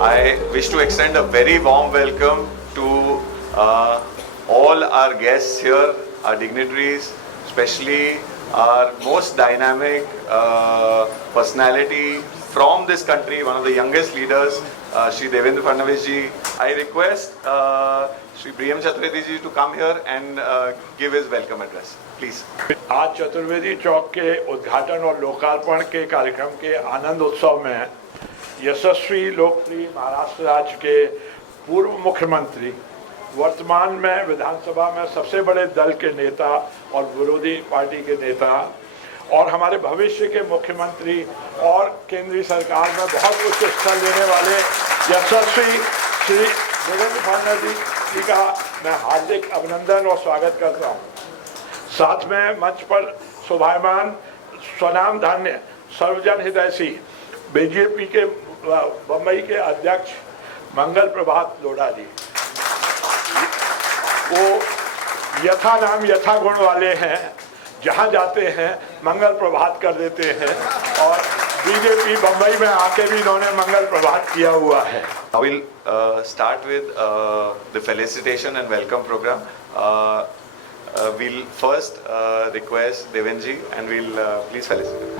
I wish to extend a very warm welcome to all our guests here, our dignitaries, especially our most dynamic personality from this country, one of the youngest leaders, Shri Devendra Fadnavis ji. I request Shri Priyam Chaturvedi ji to come here and give his welcome address. Please. आज चतुर्वेदी चौक के उद्घाटन और लोकार्पण के कार्यक्रम के आनंद उत्सव में यशस्वी लोकप्रिय महाराष्ट्र राज्य के पूर्व मुख्यमंत्री, वर्तमान में विधानसभा में सबसे बड़े दल के नेता और विरोधी पार्टी के नेता और हमारे भविष्य के मुख्यमंत्री और केंद्रीय सरकार में बहुत उच्च स्थल लेने वाले यशस्वी श्री देवेंद्र फडणवीस जी का मैं हार्दिक अभिनंदन और स्वागत करता हूँ। साथ में मंच पर शोभायमान स्वनाम धन्य सर्वजन हितैषी बीजेपी के बम्बई के अध्यक्ष मंगल प्रभात लोढ़ा जी, वो यथा नाम यथा गुण वाले हैं, जहां जाते हैं मंगल प्रभात कर देते हैं और बीजेपी बम्बई में आके भी इन्होंने मंगल प्रभात किया हुआ है। I will start with the felicitation and welcome program. We'll first request Devendra ji and we'll please felicitate.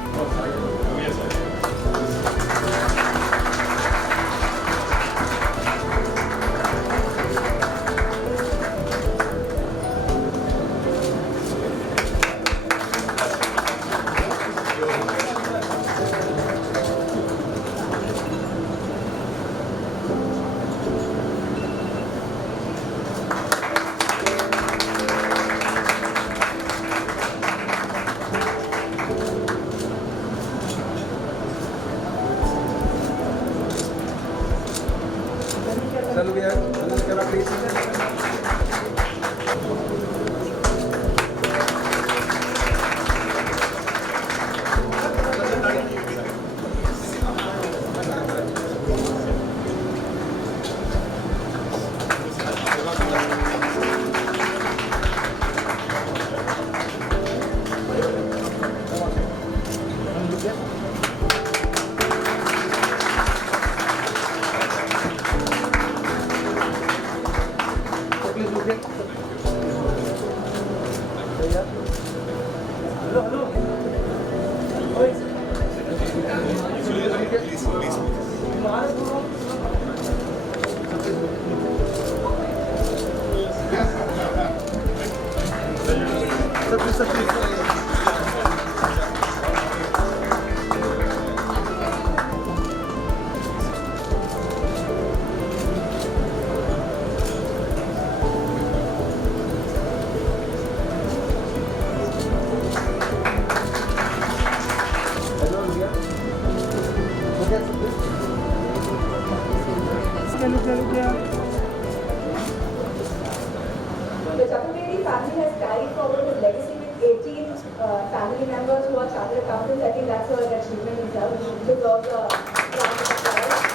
The Chaturvedi family has carried forward the legacy with 18 family members who are chartered accountants. I think that's an achievement itself. It deserves a round of applause.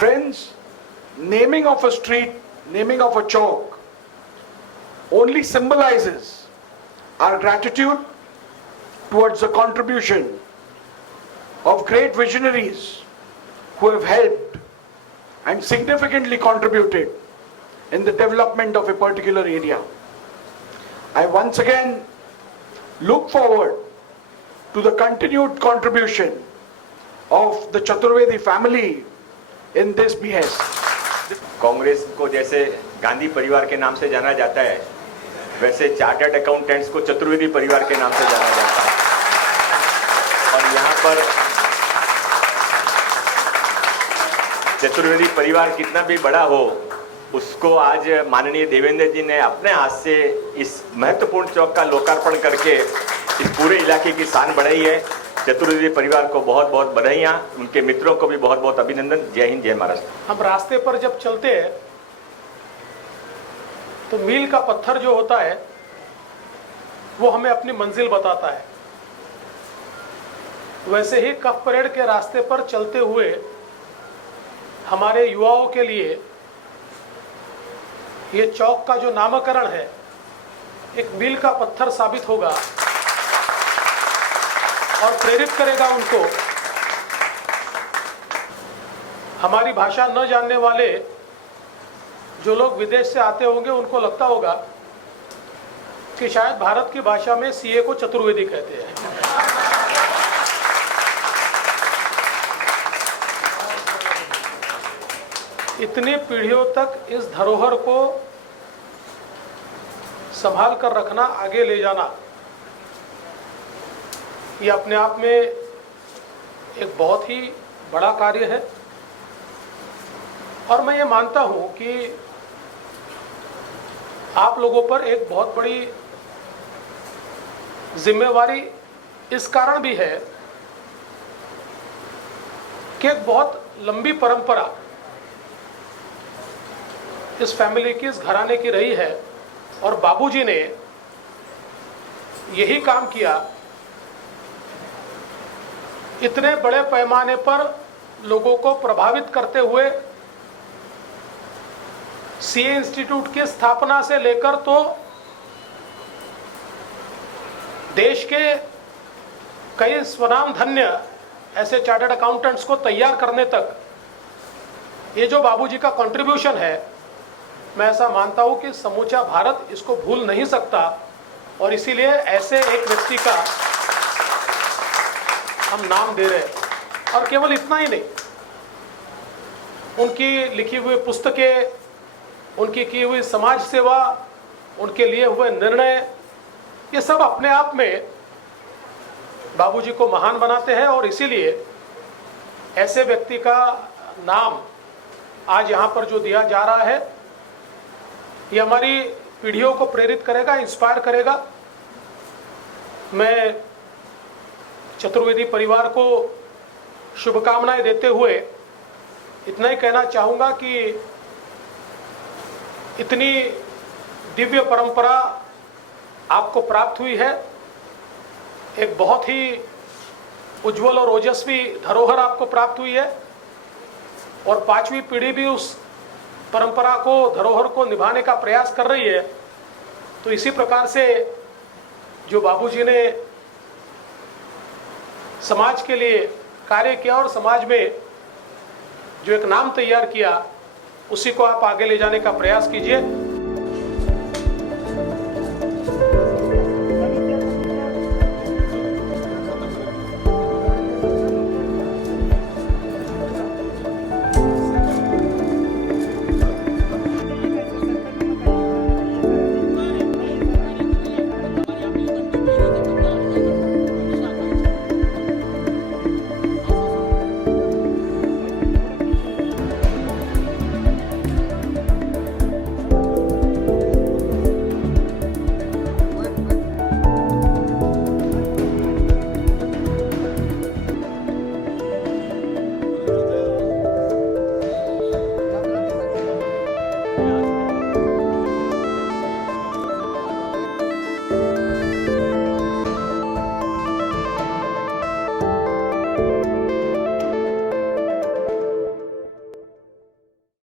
Friends, naming of a street, naming of a chowk only symbolizes our gratitude towards the contribution of great visionaries who have helped and significantly contributed in the development of a particular area. I once again look forward to the continued contribution of the Chaturvedi family in this behest. Congress को जैसे गांधी परिवार के नाम से जाना जाता है, वैसे चार्टर्ड अकाउंटेंट्स को चतुर्वेदी परिवार के नाम से जाना जाता है। और यहाँ पर चतुर्वेदी परिवार कितना भी बड़ा हो, उसको आज माननीय देवेंद्र जी ने अपने हाथ से इस महत्वपूर्ण चौक का लोकार्पण करके इस पूरे इलाके की शान बढ़ाई है। चतुर्वेदी परिवार को बहुत बहुत बधाइयाँ, उनके मित्रों को भी बहुत बहुत अभिनंदन। जय हिंद, जय महाराष्ट्र। हम रास्ते पर जब चलते हैं तो मील का पत्थर जो होता है वो हमें अपनी मंजिल बताता है। वैसे ही कफ परेड के रास्ते पर चलते हुए हमारे युवाओं के लिए ये चौक का जो नामकरण है एक मील का पत्थर साबित होगा और प्रेरित करेगा उनको। हमारी भाषा न जानने वाले जो लोग विदेश से आते होंगे उनको लगता होगा कि शायद भारत की भाषा में सीए को चतुर्वेदी कहते हैं। इतनी पीढ़ियों तक इस धरोहर को संभाल कर रखना, आगे ले जाना, ये अपने आप में एक बहुत ही बड़ा कार्य है। और मैं ये मानता हूं कि आप लोगों पर एक बहुत बड़ी जिम्मेवारी इस कारण भी है कि एक बहुत लंबी परंपरा इस फैमिली की, इस घराने की रही है और बाबूजी ने यही काम किया। इतने बड़े पैमाने पर लोगों को प्रभावित करते हुए सीए इंस्टीट्यूट की स्थापना से लेकर तो देश के कई स्वनाम धन्य ऐसे चार्टर्ड अकाउंटेंट्स को तैयार करने तक ये जो बाबूजी का कंट्रीब्यूशन है, मैं ऐसा मानता हूं कि समूचा भारत इसको भूल नहीं सकता। और इसीलिए ऐसे एक व्यक्ति का हम नाम दे रहे हैं। और केवल इतना ही नहीं, उनकी लिखी हुई पुस्तकें, उनकी की हुई समाज सेवा, उनके लिए हुए निर्णय, ये सब अपने आप में बाबूजी को महान बनाते हैं। और इसीलिए ऐसे व्यक्ति का नाम आज यहाँ पर जो दिया जा रहा है, ये हमारी पीढ़ियों को प्रेरित करेगा, इंस्पायर करेगा। मैं चतुर्वेदी परिवार को शुभकामनाएं देते हुए इतना ही कहना चाहूँगा कि इतनी दिव्य परंपरा आपको प्राप्त हुई है, एक बहुत ही उज्जवल और ओजस्वी धरोहर आपको प्राप्त हुई है और पांचवी पीढ़ी भी उस परंपरा को, धरोहर को निभाने का प्रयास कर रही है। तो इसी प्रकार से जो बाबूजी ने समाज के लिए कार्य किया और समाज में जो एक नाम तैयार किया, उसी को आप आगे ले जाने का प्रयास कीजिए।